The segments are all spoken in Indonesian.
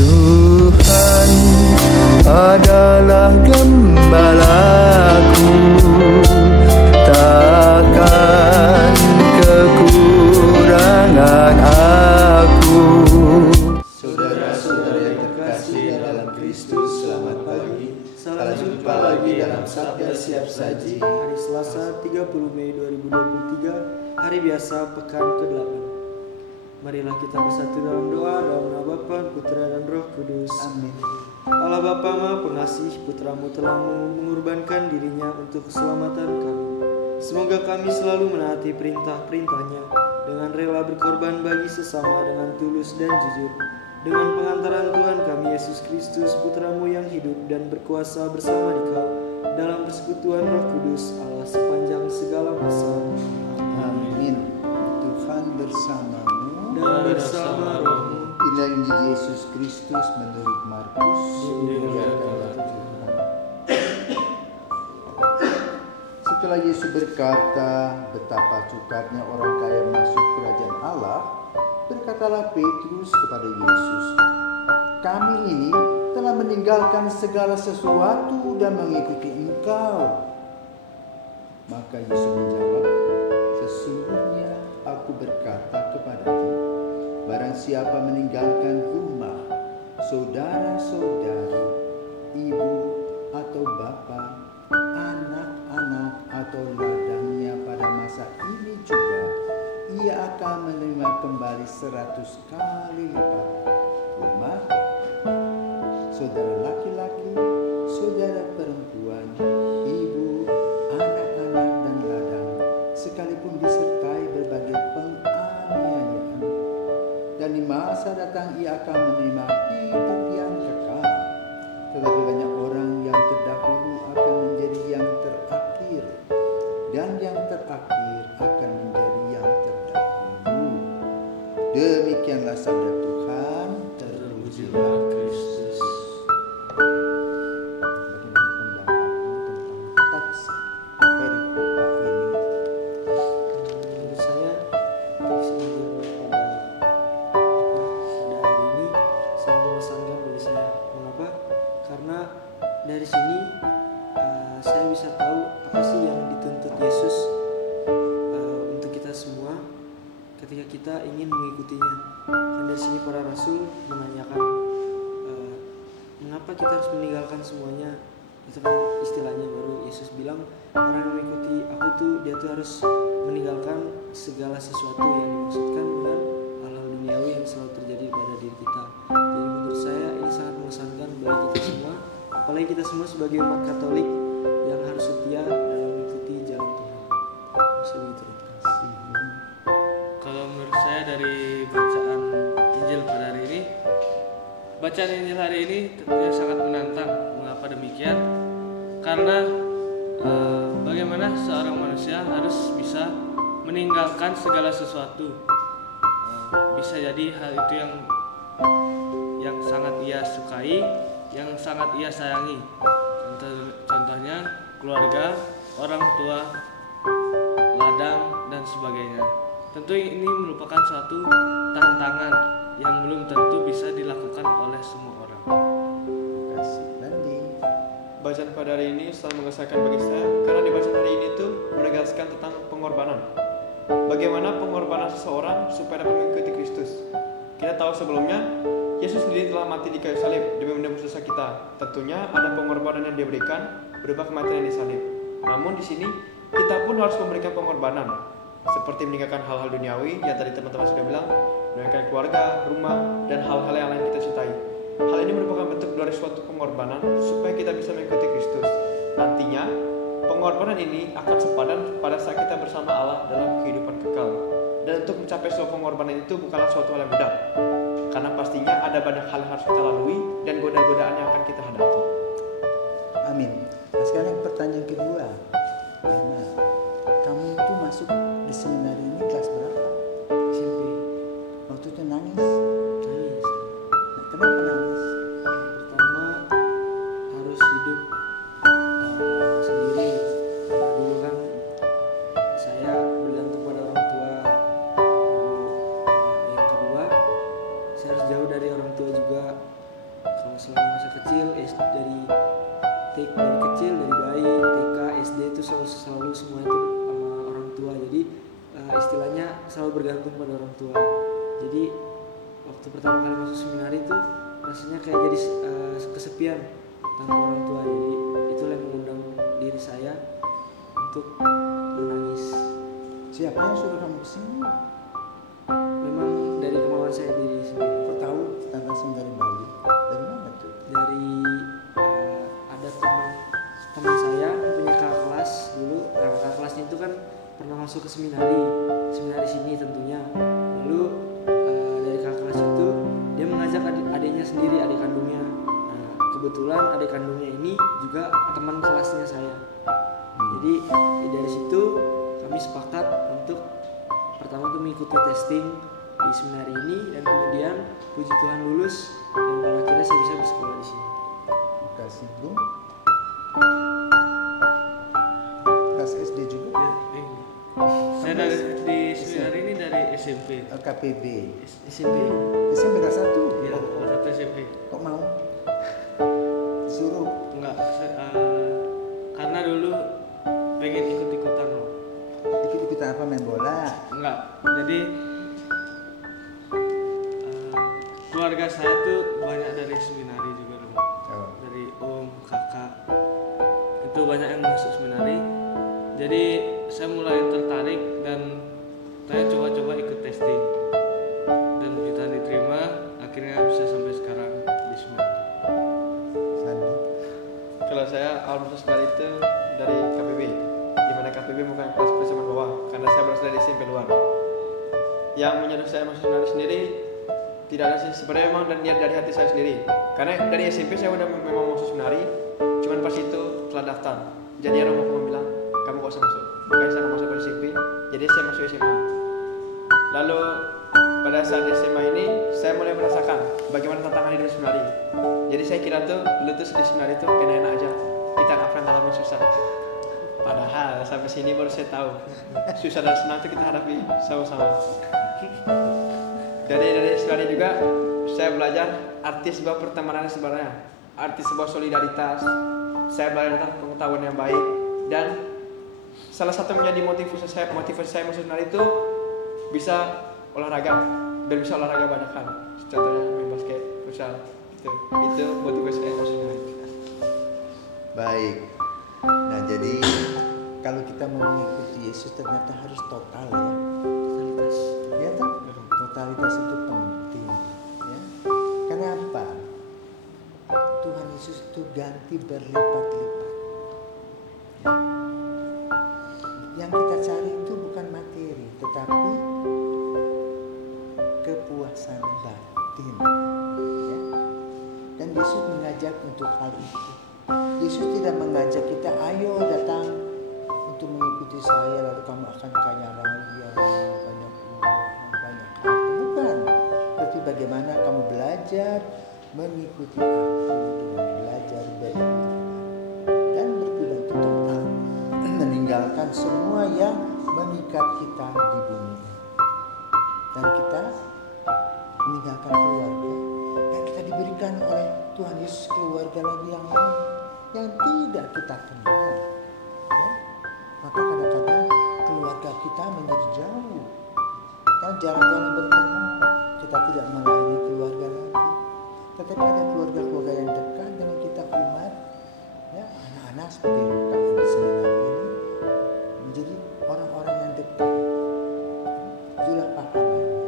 Tuhan adalah gembalaku, takkan kekurangan aku. Saudara-saudara yang terkasih dalam Kristus, selamat pagi. Salam jumpa lagi dalam Sabda Siap Saji. Hari Selasa 30 Mei 2023, hari biasa pekan ke-8. Marilah kita bersatu dalam doa dalam nama Bapa, Putra dan Roh Kudus. Amin. Allah Bapa Maha Pengasih, Putramu telah mengorbankan dirinya untuk keselamatan kami. Semoga kami selalu menaati perintah-perintahnya dengan rela berkorban bagi sesama dengan tulus dan jujur. Dengan pengantaran Tuhan kami Yesus Kristus, Putramu yang hidup dan berkuasa bersama Dikau dalam persekutuan Roh Kudus Allah sepanjang segala masa. Amin. Tuhan bersamamu Dan bersama rohmu. Inilah Injil Yesus Kristus menurut Markus. Dimuliakanlah Tuhan. Setelah Yesus berkata betapa sukatnya orang kaya masuk kerajaan Allah, berkatalah Petrus kepada Yesus, "Kami ini telah meninggalkan segala sesuatu dan mengikuti Engkau." Maka Yesus menjawab, "Sesungguhnya aku berkata kepadamu, barang siapa meninggalkan rumah, saudara-saudari, ibu atau bapa, anak-anak atau ladangnya pada masa ini juga, ia akan menerima kembali 100 kali lipat rumah, saudara laki-laki, saudara perempuan, ibu, anak-anak dan ladang, sekalipun disertai berbagai penganiayaan. Dan di masa datang ia akan menerima hidup yang kekal. Tetapi banyak orang yang terdahulu akan menjadi yang terakhir, dan yang terakhir akan menjadi yang terdahulu." Demikianlah sabda Tuhan. Terpujilah Kristus. Bagaimana pendapatmu tentang teks perikopa ini? Menurut saya teks Injil pada hari ini sangat mengesankan bagi saya. Mengapa? Karena dari sini saya bisa tahu apa sih yang dituntut Yesus untuk kita semua ketika kita ingin mengikutinya. Dan dari sini para rasul menanyakan mengapa kita harus meninggalkan semuanya. Itu kan istilahnya baru Yesus bilang orang yang mengikuti aku tuh dia tuh harus meninggalkan segala sesuatu yang dimaksudkan dengan hal-hal duniawi yang selalu terjadi pada diri kita. Jadi menurut saya ini sangat mengesankan bagi kita semua, apalagi kita semua sebagai umat Katolik yang harus setia dalam mengikuti jalan Tuhan. Begitu. Kalau menurut saya dari bacaan Injil pada hari ini, bacaan Injil hari ini tentunya sangat menantang. Mengapa demikian? Karena bagaimana seorang manusia harus bisa meninggalkan segala sesuatu. Bisa jadi hal itu yang sangat ia sukai, yang sangat ia sayangi. Contohnya keluarga, orang tua, ladang dan sebagainya. Tentu ini merupakan suatu tantangan yang belum tentu bisa dilakukan oleh semua orang. Terima kasih. Nandi. Bacaan pada hari ini sangat mengesankan bagi saya karena di bacaan hari ini tuh menegaskan tentang pengorbanan. Bagaimana pengorbanan seseorang supaya dapat mengikuti Kristus. Kita tahu sebelumnya Yesus sendiri telah mati di kayu salib demi menebus dosa kita. Tentunya ada pengorbanan yang dia berikan berupa kematian yang disalib. Namun di sini kita pun harus memberikan pengorbanan seperti meninggalkan hal-hal duniawi yang tadi teman-teman sudah bilang, meninggalkan keluarga, rumah, dan hal-hal yang lain kita cintai. Hal ini merupakan bentuk dari suatu pengorbanan supaya kita bisa mengikuti Kristus. Nantinya, pengorbanan ini akan sepadan pada saat kita bersama Allah dalam kehidupan kekal. Dan untuk mencapai sebuah pengorbanan itu bukanlah suatu hal yang mudah, karena pastinya ada banyak hal yang harus kita lalui dan godaan-godaan yang akan kita hadapi. Amin. Nah, sekarang pertanyaan kedua. Lena, kamu itu masuk di seminar ini kelas berapa? SMP. Waktu itu nangis. Nangis. Nah, kenapa nangis? Pertama harus hidup sendiri. Dulu kan saya bergantung pada orang tua. Yang kedua saya harus jauh dari orang tua juga. kecil, dari kecil, dari bayi, TK, SD itu selalu semua itu sama orang tua. Jadi istilahnya selalu bergantung pada orang tua. Jadi waktu pertama kali masuk seminari itu rasanya kayak jadi kesepian tanpa orang tua. Jadi itulah yang mengundang diri saya untuk menangis. Siapa yang suruh kamu kesini? Memang dari kemauan saya diri sendiri. Kau tahu tentang seminari Bali? Dari mana tuh? Dari ada teman saya punya kakak kelas dulu. Kakak kelasnya itu kan pernah masuk ke seminari sini tentunya. Lalu dari kakak kelas itu dia mengajak adiknya sendiri, adik kandungnya. Nah, kebetulan adik kandungnya ini juga teman kelasnya saya. Jadi dari situ kami sepakat untuk pertama tuh mengikuti testing di seminari ini, dan kemudian puji Tuhan lulus dan pada akhirnya saya bisa bersekolah di sini. Terima kasih, Bung. Kelas SD juga? Ya, ini. Saya di seminari ini dari SMP. KPB. SMP. SMP kelas 1? Ya, kelas 1 SMP. Kok mau? Disuruh? Enggak, karena dulu pengen ikut-ikutan loh. Ikut-ikutan apa, main bola? Enggak, jadi keluarga saya tuh banyak dari seminari juga loh. Oh. Dari om, kakak, itu banyak yang masuk seminari. Jadi saya mulai tertarik dan saya coba-coba ikut testing. Dan puji Tuhan diterima, akhirnya bisa sampai sekarang di seminari. Sandi. Kalau saya awal masuk seminari itu dari KPB, di mana KPB bukan kelas persamaan bawah, karena saya berasal dari SMP luar. Yang menyuruh saya masuk seminari sendiri tidak ada sih, sebenarnya memang dan niat dari hati saya sendiri. Karena dari SMP saya udah memang masuk seminari, cuman pas itu telah daftar. Jadi orang tua bilang kamu gak usah masuk, makanya saya masuk ke SMP. Jadi saya masuk SMA. Lalu pada saat SMA ini saya mulai merasakan bagaimana tantangan hidup di seminari. Jadi saya kira tuh dulu tuh di seminari tuh enak-enak aja, kita nggak pernah ngalamin susah. Padahal sampai sini baru saya tahu susah dan senang itu kita hadapi sama-sama. Dari seminari juga saya belajar arti sebuah pertemanan yang sebenarnya, arti sebuah solidaritas. Saya belajar tentang pengetahuan yang baik, dan salah satu menjadi motivasi saya masuk seminari itu bisa olahraga, dan bisa olahraga banyak hal. Contohnya main basket, futsal, itu motivasi saya masuk seminari. Baik. Nah, jadi kalau kita mau mengikuti Yesus ternyata harus total ya. Totalitas. Ya tak? Totalitas itu penting. Ya. Kenapa? Tuhan Yesus itu ganti berlipat-lipat. Ya. Yang kita cari itu bukan materi, tetapi kepuasan batin. Ya. Dan Yesus mengajak untuk hal itu. Yesus tidak mengajak kita, ayo datang untuk mengikuti saya lalu kamu akan kaya raya, banyak uang, banyak harta. Bukan. Tapi bagaimana kamu belajar mengikuti aku dengan belajar beribadah dan beribadah total, meninggalkan semua yang mengikat kita di bumi ini. Dan kita meninggalkan keluarga yang kita diberikan oleh Tuhan Yesus, keluarga lagi yang lain yang tidak kita kenal, ya. Maka kadang-kadang keluarga kita menjadi jauh, kan jarang-jarang bertemu. Kita tidak melayani keluarga lagi, tetapi ada keluarga-keluarga yang dekat dengan kita, umat, ya, anak-anak seperti Luka di seminari ini menjadi orang-orang yang dekat. Itulah pahalanya.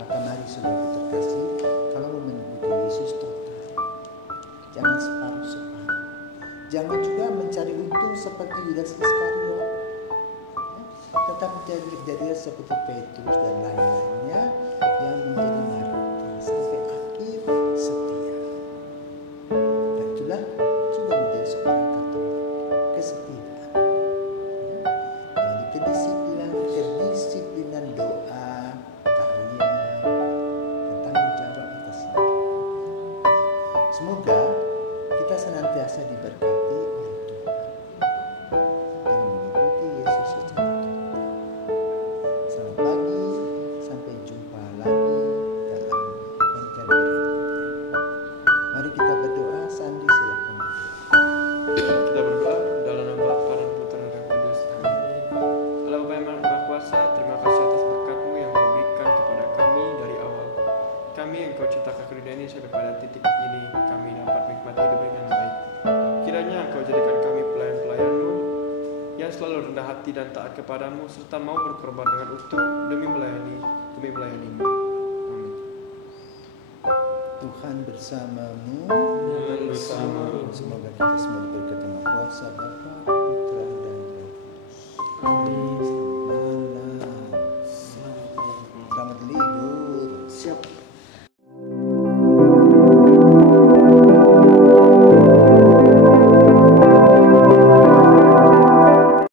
Maka mari saudara terkasih, kalau mau mengikuti Yesus total, jangan separuh-separuh. Jangan juga mencari untung seperti Yudas Iskariot, tetapi jadilah seperti Petrus dan lain-lainnya yang menjadi martir sampai akhir setia. Dan itulah juga menjadi seorang Katolik, kesetiaan. Ya. Jadi kedisiplinan doa, karya, dan tanggung jawab atasnya. Semoga kita senantiasa diberkati oleh Tuhan dengan mengikuti Yesus secara total. Selamat pagi, sampai jumpa lagi dalam konten berikutnya. Mari kita berdoa. kami Engkau ciptakan ke dunia ini sampai pada titik ini kami dapat menikmati hidup dengan baik. Kiranya Engkau jadikan kami pelayan-pelayan-Mu yang selalu rendah hati dan taat kepadamu serta mau berkorban dengan utuh demi melayani-Mu. Amin. Tuhan bersamamu. Dan bersama Semoga kita semua diberi kuasa Bapa,